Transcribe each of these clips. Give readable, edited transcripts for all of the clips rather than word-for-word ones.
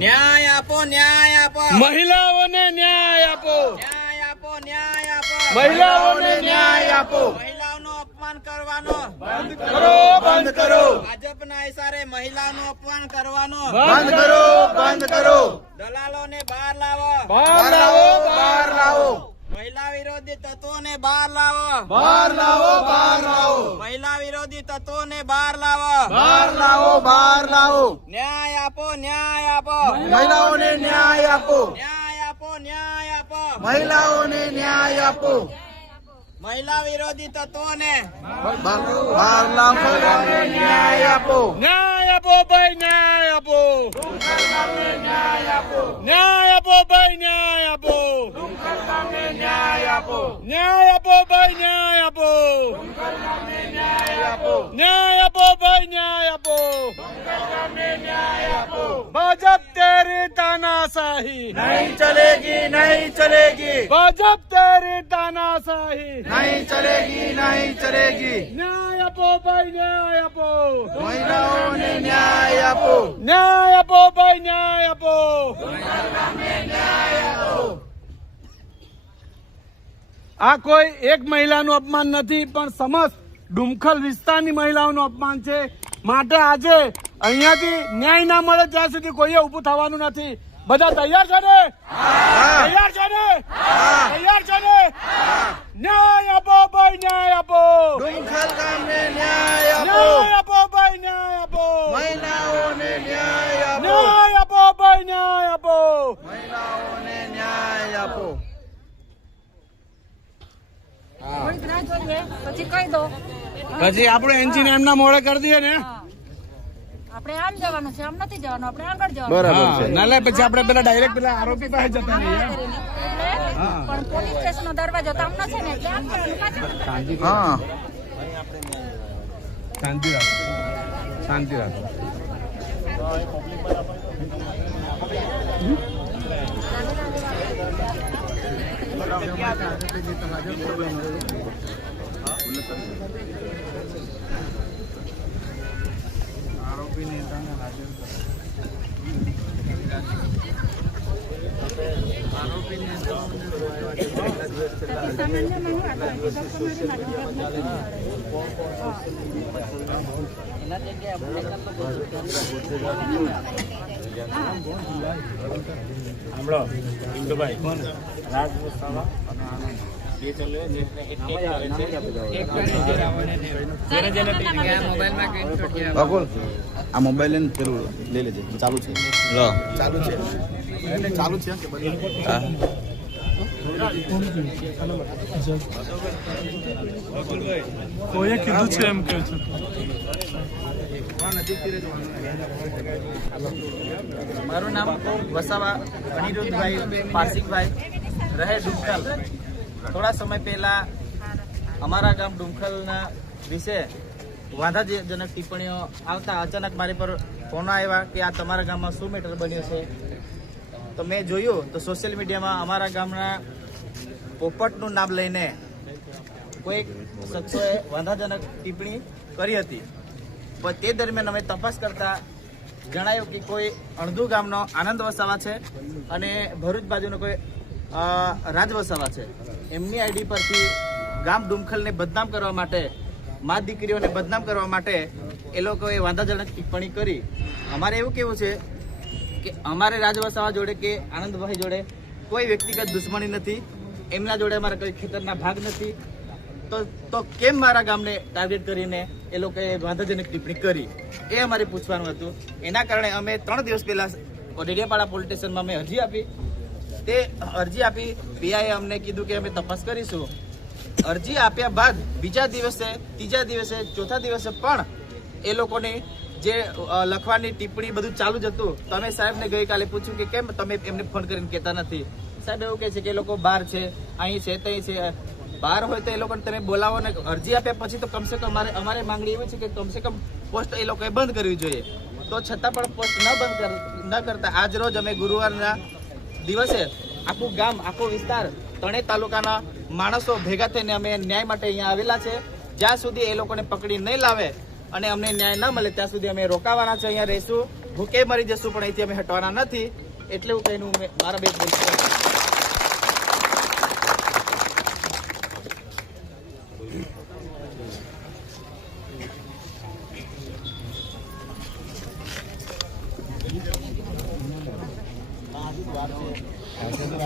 ન્યાય આપો, ન્યાય આપો, મહિલાઓને ન્યાય આપો, ન્યાય આપો, ન્યાય આપો, મહિલાઓને ન્યાય આપો. મહિલાઓનું અપમાન કરવાનો બંધ કરો, બંધ કરો, ભાજપના ઇશારે મહિલાઓનું અપમાન કરવાનો બંધ કરો, બંધ કરો. દલાલોને બહાર લાવો, બહાર લાવો, બહાર લાવો, મહિલા વિરોધી તત્વોને બહાર લાવો, બહાર લાવો, બહાર લાવો, મહિલા વિરોધી તત્વોને બહાર લાવો, બહાર લાવો, બહાર લાવો. ન્યાય આપો, ન્યાય આપો, મહિલાઓને ન્યાય આપો, ન્યાય આપો, ન્યાય આપો, મહિલાઓને ન્યાય આપો. મહિલા વિરોધી તત્વોને બહાર લાવો, ન્યાય આપો, ન્યાય આપો ભાઈ, ન્યાય આપો, ન્યાય આપો, ન્યાય આપો ભાઈ, ન્યાય આપો, ન્યાય આપો, ન્યાય આપો ભાઈ, ન્યાય આપો, ન્યાય આપો, ન્યાય આપો ભાઈ, ન્યાય આપો, ન્યાય આપો. ભાજપ તેરી તાનાશાહી નહીં ચલેગી, નહીં ચલેગી. ભાજપ તેરી તાનાશાહી નહીં ચલેગી, નહીં ચલેગી. ન્યાય આપો ભાઈ, ન્યાય આપો, મહિલાઓને ન્યાય આપો, ન્યાય આપો ભાઈ, ન્યાય આપો, ન્યાય આપો. આ કોઈ એક મહિલાનું અપમાન નથી, પણ સમસ્ત ડુમખલ વિસ્તારની મહિલાઓનું અપમાન છે. માટે આજે અહીંયાથી ન્યાય ના મળે ત્યાં સુધી કોઈએ ઉભું થવાનું નથી. બધા તૈયાર છે ને? તૈયાર છે ને? તૈયાર છે ને? ન્યાય આપો ભાઈ, ન્યાય આપો, ડુમખલ ગામને ન્યાય આપો, ન્યાય આપો ભાઈ, ન્યાય આપો, મહિલાઓને ન્યાય આપો, ન્યાય આપો ભાઈ, ન્યાય આપો, મહિલાઓને ન્યાય આપો. પછી કહી દો, પછી આપણે એન્જિન એમના મોડે કરી દઈએ ને. આપણે આમ જવાનું છે, આમ નથી જવાનું, આપણે આગળ જવાનું. બરાબર છે. ના લે પછી આપણે પેલા ડાયરેક્ટ પેલા આરોપી પાસે જતા રહીએ. પણ પોલીસ સ્ટેશન નો દરવાજો તો આમનો છે ને, એટલે આમ કરવાનું, પાછળ કરવાનું. હા, શાંતિ રાખો, શાંતિ રાખો. આ મોબાઈલ લઈને પેલું લઈ લેજે. ચાલુ છે, ચાલુ છે, ચાલુ છે. કોઈએ કીધું છે એમ કે છે. મારું નામ વસાવા અનિરુદ્ધભાઈ પારસિકભાઈ, રહે ડુમખલ. થોડા સમય પહેલા અમારા ગામ ડુમખલના વિશે વાંધાજનક ટિપ્પણીઓ આવતા અચાનક મારી પર ફોન આવ્યા કે આ તમારા ગામમાં શું મેટર બન્યો છે. તો મેં જોયું તો સોશિયલ મીડિયામાં અમારા ગામના પોપટનું નામ લઈને કોઈક શખ્સોએ વાંધાજનક ટિપ્પણી કરી હતી. પણ તે દરમિયાન અમે તપાસ કરતા જણાયું કે કોઈ અણધુ ગામનો આનંદ વસાવા છે અને ભરૂચ બાજુનો કોઈ રાજ વસાવા છે. એમની આઈડી પરથી ગામ ડુમખલને બદનામ કરવા માટે, મા દીકરીઓને બદનામ કરવા માટે એ લોકોએ વાંધાજનક ટિપ્પણી કરી. અમારે એવું કેવું છે કે અમારે રાજ વસાવા જોડે કે આનંદભાઈ જોડે કોઈ વ્યક્તિગત દુશ્મની નથી, એમના જોડે અમારા કોઈ ખેતરના ભાગ નથી. તો કેમ મારા ગામને ટાર્ગેટ કરીને એ લોકોએ વાંધાજનક ટિપ્પણી કરી, એ અમારે પૂછવાનું હતું. એના કારણે અમે 3 દિવસ પહેલા ડેડિયાપાડા પોલીસ સ્ટેશનમાં અમે અરજી આપી. તે અરજી આપી, પીઆઈએ અમને કીધું કે અમે તપાસ કરીશું. અરજી આપ્યા બાદ બીજા દિવસે, ત્રીજા દિવસે, ચોથા દિવસે પણ એ લોકોની જે લખવાની ટિપ્પણી બધું ચાલુ જ હતું. તો અમે સાહેબને ગઈકાલે પૂછ્યું કે કેમ તમે એમને ફોન કરીને કહેતા નથી. સાહેબ એવું કહે છે કે એ લોકો બહાર છે, અહીં છે, ત્યાં છે. બહાર હોય તો એ લોકોને તમે બોલાવો ને. અરજી આપ્યા પછી તો કમસે કમ અમારે માંગણી એવી છે કે કમસે કમ પોસ્ટ એ લોકોએ બંધ કરવી જોઈએ. તો છતાં પણ પોસ્ટ ન કરતા આજ રોજ અમે ગુરુવારના દિવસે આખું ગામ, આખો વિસ્તાર, 3 તાલુકાના માણસો ભેગા થઈને અમે ન્યાય માટે અહીંયા આવેલા છે. જ્યાં સુધી એ લોકોને પકડી નહીં લાવે અને અમને ન્યાય ન મળે ત્યાં સુધી અમે રોકાવાના છે, અહીંયા રહીશું, ભૂખે મરી જશું, પણ અહીંથી અમે હટવાના નથી. એટલે હું કહીને મારા બે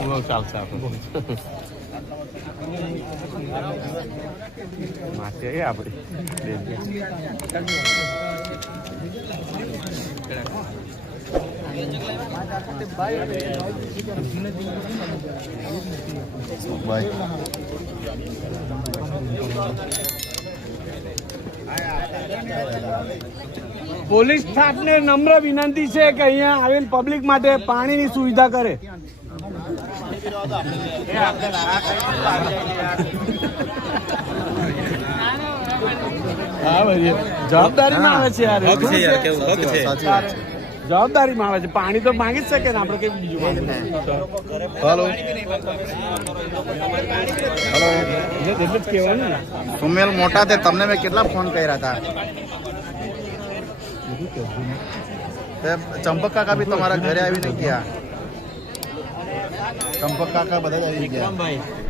બોલ ચાલશે આપણે માથે આપણે પોલીસ સ્ટાફને નમ્ર વિનંતી છે કે અહીંયા આવેલ પબ્લિક માટે પાણીની સુવિધા કરે. જવાબદારીમાં આવે છે યાર, જવાબદારીમાં આવે છે. પાણી તો માંગી જ શકે ને આપણે, કેવું બીજું હલો હલો એટલે જ કહેવાનું ને. સુમેલ મોટા છે, તમને મેં કેટલા ફોન કર્યા હતા. ચંપક કાકા બી તમારા ઘરે આવીને ગયા. ચંપક કાકા બધા જ આવી ગયા.